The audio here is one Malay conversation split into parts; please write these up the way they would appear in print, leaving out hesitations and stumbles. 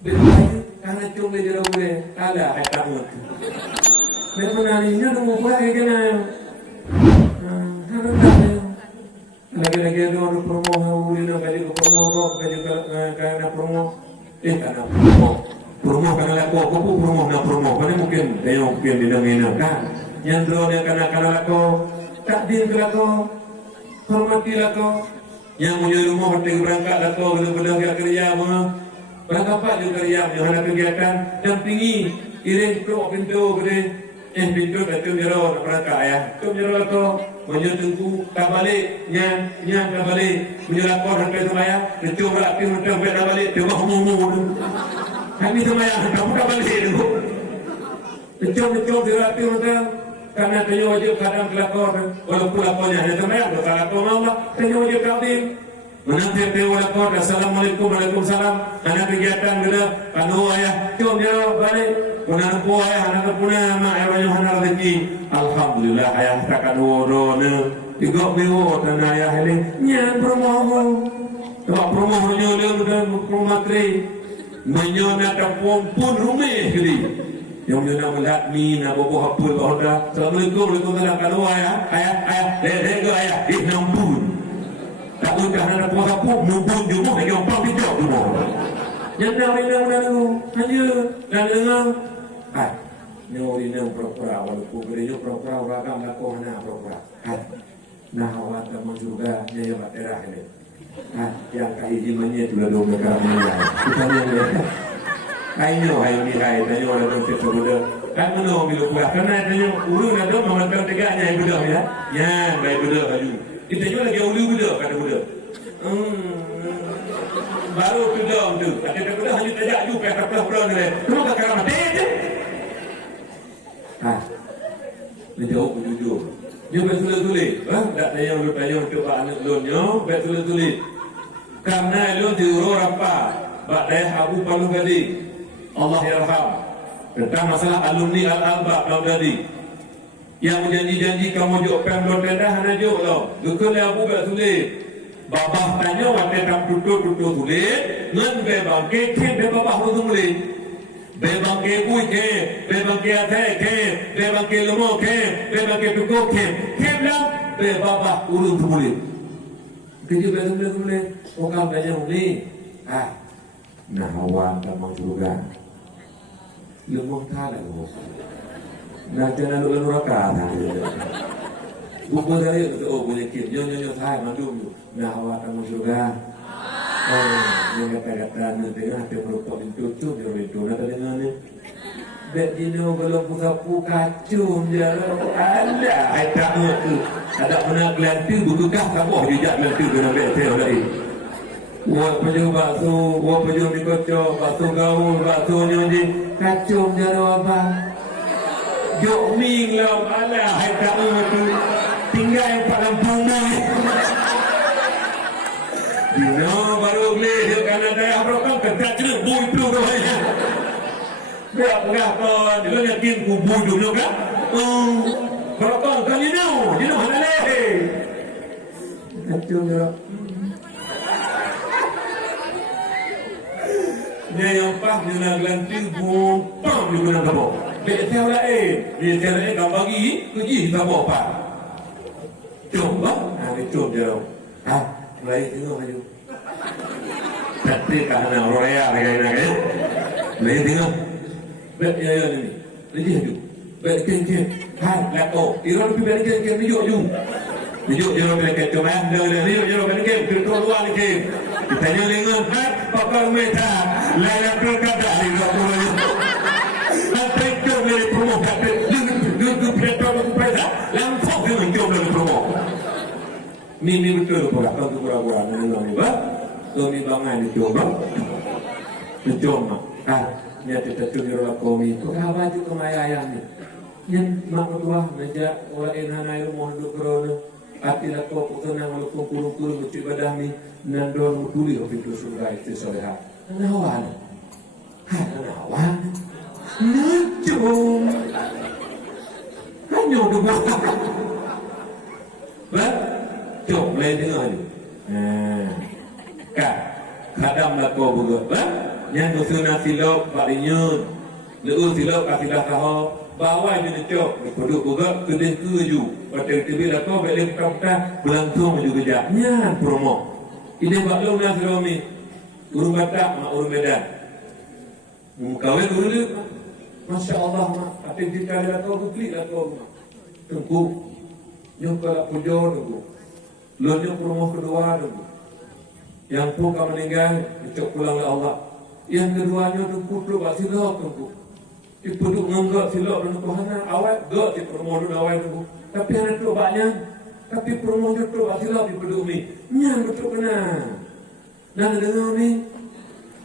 karena cuma dia boleh ada hebat mut. Memang narinya nunggu kayak gini. Karena lagi-lagi ada orang promo ini kali ke promo kok kali karena promo karena promo karena aku promo na promo kan mungkin dia mungkin dinamina kan yang drone karena aku tak din aku hormatilah kau yang punya rumah hotel berangkat lah kau benar-benar kerja mah berangkat apa juga kerja yang ada kegiatan dampingi iring ke pintu gede pintu datang jero berangkat ya tu jero kau menyetengku tak balik nyang tak balik punya lakon sampai semaya itu berarti macam tak balik dia ngomong kami semaya kamu tak balik dulu itu berarti macam karena tanya wajib kadang kelakon walaupun lakonnya hanya semaya dosa lakon Allah tanya wajib kaudim menanti tanya lakon assalamualaikum waalaikumsalam anak kegiatan bila kanu ayah cium jero balik punan po ayah anak punan mak ayah banyak anak rezeki alhamdulillah ayah takkan wurone igok biwo dan ayah ini nyan promo tak promo nyolong dan promo kri menyona kampung pun rumah kri yang menyona melihat ni nak bawa hapul order assalamualaikum waalaikumsalam kalau ayah go ayah nampun tak udah nak bawa hapul nubun jumlah lagi orang tidak jumlah yang hanya dan dengar nyori nang pura-pura walaupun gereja pura-pura ragam laku hana pura-pura nah awak teman juga nyaya baterah ini yang kaijimannya juga dua karena kita nyaya kainyo ni kai tanyo ada tu terbuda kan meno bila pura karena tanyo urun ada mengatakan tegaknya yang budak ya baik budak lagi kita juga lagi ulu budak kata budak baru budak tu ada budak hanya tajak juga kata budak ni terus kakak mati dia jawab jujur. Dia betul-betul tak tanya untuk anak lonyo betul-betul. Karena lu diurus apa? Bak daya Abu Palu Gadi. Allah yarham. Tentang masalah alumni Al-Alba Palu Gadi. Yang menjanji-janji kamu jauh pemdon tendah hana jauh lo. Dukul Abu betul. Babah tanya waktu kam tutup tulis. Ngan bebangke ken bebabah tulis. Bebangke bui ke, bebangke ate ke, bebangke lomo ke, bebangke tuko ke, bilang bebabah urun tulis. Kerja betul-betul orang banyak uli. Nah awan tamang juga. Lomo thala lomo. Nah jangan lu neraka. Buku dari itu punya kim, nyonya thai mandum. Nah awan tamang juga. Yang kata-kata nanti hati merokok itu nanti dengan ni bek jino belum pusapu kacung jaro ada tak tu ada pernah gelanti bukukah kamu dijak gelanti kena bek teo lagi buat peju bakso buat peju mi kocok bakso gaul bakso nyondi kacung jaro apa jok ming lau ala tak tu tinggal yang paling punggung Dino baru beli dia karena daya berokam kerja cerita bui tu kawanya. Berapa kau dia yakin kubu dulu kan? Berokam kali ni, dia mana leh? Kacau dia. Dia yang pas dia nak ganti bumpang dia guna kamu. Betul lah dia cari kamu bagi kerja kita bawa apa? Coba, hari coba dia. Baik tengok maju. Tapi kerana roya lagi. Baik tengok. Baik ya ni. Lagi maju. Baik ken. Lato. Iro lebih baik ken maju. Maju jero baik ken cuma dah jero baik ken kita luar lagi. Kita ni lengan pakar meta. Lain perkata iro tu. Nanti kita mari promo kata. Duduk promo peda. Langsung kita mencoba promo. Mimi betul pula kalau pura-pura menengah ni bah, kami bangan dicoba, ni kita curi orang kami, kawan juga maya ni, yang mak tua menjak orang enhanai rumah duduk kerana, hati nak kau tenang walaupun kurung-kurung macam badah ni, nandon tuli orang itu surga itu soleha, nawan, nucung, hanya dua, bah. Cok lain dengar ni. Kadam lah kau buat. Yang nusuna silap barinya. Leu silap kasilah kau. Bawa je cok. Duduk juga kedih keju. Pada TV lah kau balik kata berlangsung juga kejap. Nyan promo. Ini baklo nak romi. Urung Batak mak urung Medan. Kawin dulu. Masya Allah mak. Tapi jika dia kau klik lah kau mak. Tengku. Nyokak pujo tengku. Lalu promo kedua tengku. Yang pun kau meninggal, dicok pulang oleh Allah. Yang keduanya tengku peluk bak silap tengku. Dipeduk ngenggak silap dan Tuhan awal gak di promo dulu awal tengku. Tapi ada peluk baknya. Tapi promo dia peluk bak silap dipeduk ni. Nyan betul kena. Nana dengar ni.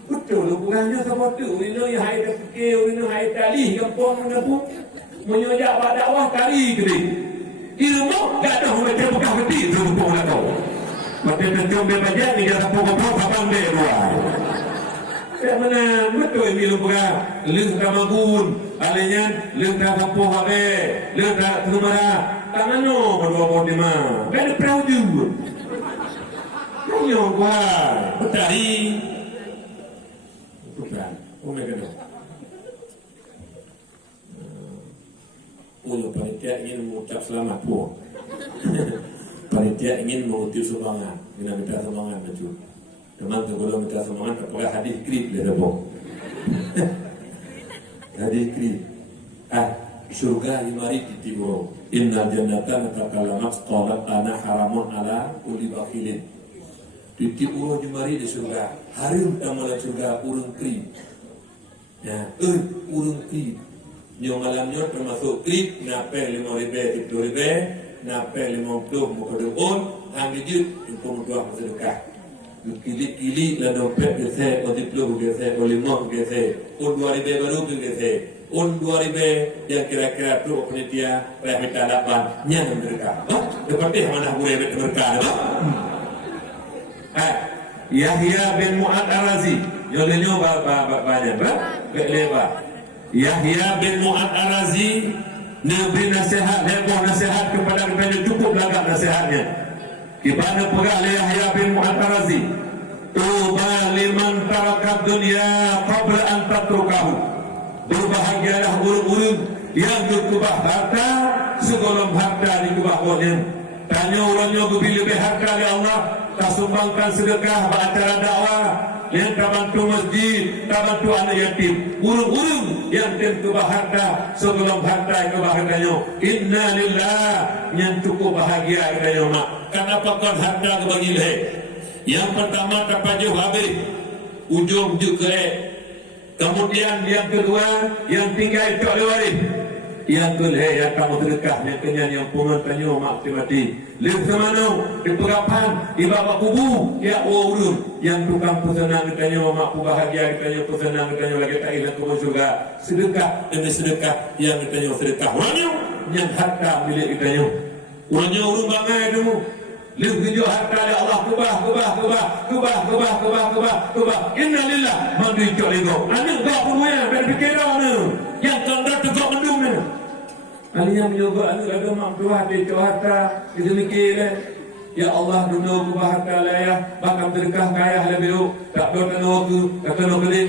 Betul lu bukannya sama tu. Urino yang hai dah fikir, urino hai tali kampung mana pun. Menyojak bak dakwah tali ke ni. Ilmu gak ada orang macam bekas peti tu kampung nak tahu. Macam tentu berbajak ni dia sapuk-sapuk sapang dia luar. Kat mana betul ini lu bukan. Lu tak magun. Alanya lu tak sapuk habis. Lu tak terumara. Tak mana berdua-dua lima. Gak ada perahu juga. Punya kuat. Betari. Bukan. Punya kena. Punya panitia ingin mengucap selamat pun. Panitia ingin mengutip sumbangan. Kita minta sumbangan macam. Teman tu kalau minta sumbangan tak pakai hadis krip dia dah boh. Hadis krip. Syurga dimari ditibo. Inna jannatan takalamat qalat ana haramun ala uli bakhilin. Ditibo dimari di surga. Harum tamala surga urung krip. Ya, urung krip. Yang malamnya termasuk krip napel 5,000 10,000. Napel 50 muka deun hang dijut untuk dua sedekah. Kili-kili la dompet gese, o 10 gese, o 5 gese, o 2,000 baru gese. On 2,000 yang kira-kira tu penitia minta dapat nyang sedekah. Seperti mana boleh berkah. Yahya bin Mu'ad Ar-Razi. Jolenya banyak lebar. Yahya bin Mu'ad Ar-Razi memberi nasihat, heboh nasihat kepada kita, cukup lagak nasihatnya. Kepada pegawai Yahya bin Mu'ad Ar-Razi, tuba liman tarakat dunia qabla an tatrukahu. Berbahagialah urung-urung yang berkubah harta sebelum harta dikubah oleh. Tanya orangnya lebih harta oleh Allah, tak sumbangkan sedekah beracara dakwah, yang tak bantu masjid, tak bantu anak yatim. Urung-urung yang terkubah harta sebelum harta dikubah hartanya. Inna lillah yang cukup bahagia katanya mak. Kenapa kan harta kebagi leh? Yang pertama terpajuh habis, ujung juga. Kemudian yang kedua yang tinggal tak boleh waris. Yang kedua yang kamu sedekah yang kenyang yang pungan tanya mak mati. Lihat semana di perapan di bawah kubu ya urun yang tukang pesanan tanya mak bahagia tanya pesanan tanya lagi tak ilah kubur juga sedekah demi sedekah yang tanya sedekah. Orangnya yang harta milik tanya. Orangnya urun bangai dulu. Lihat kerja harta ya Allah kubah. Inna lillah mandi cok lego. Anak gak punya berfikir mana? Yang kandar tegak mendung ni. Aliyah menyoba anak ada mak tua di cok harta kita mikir ya Allah dunia kubah harta lah ya. Bahkan terkah kaya lebih tak bertemu aku kata nak beli.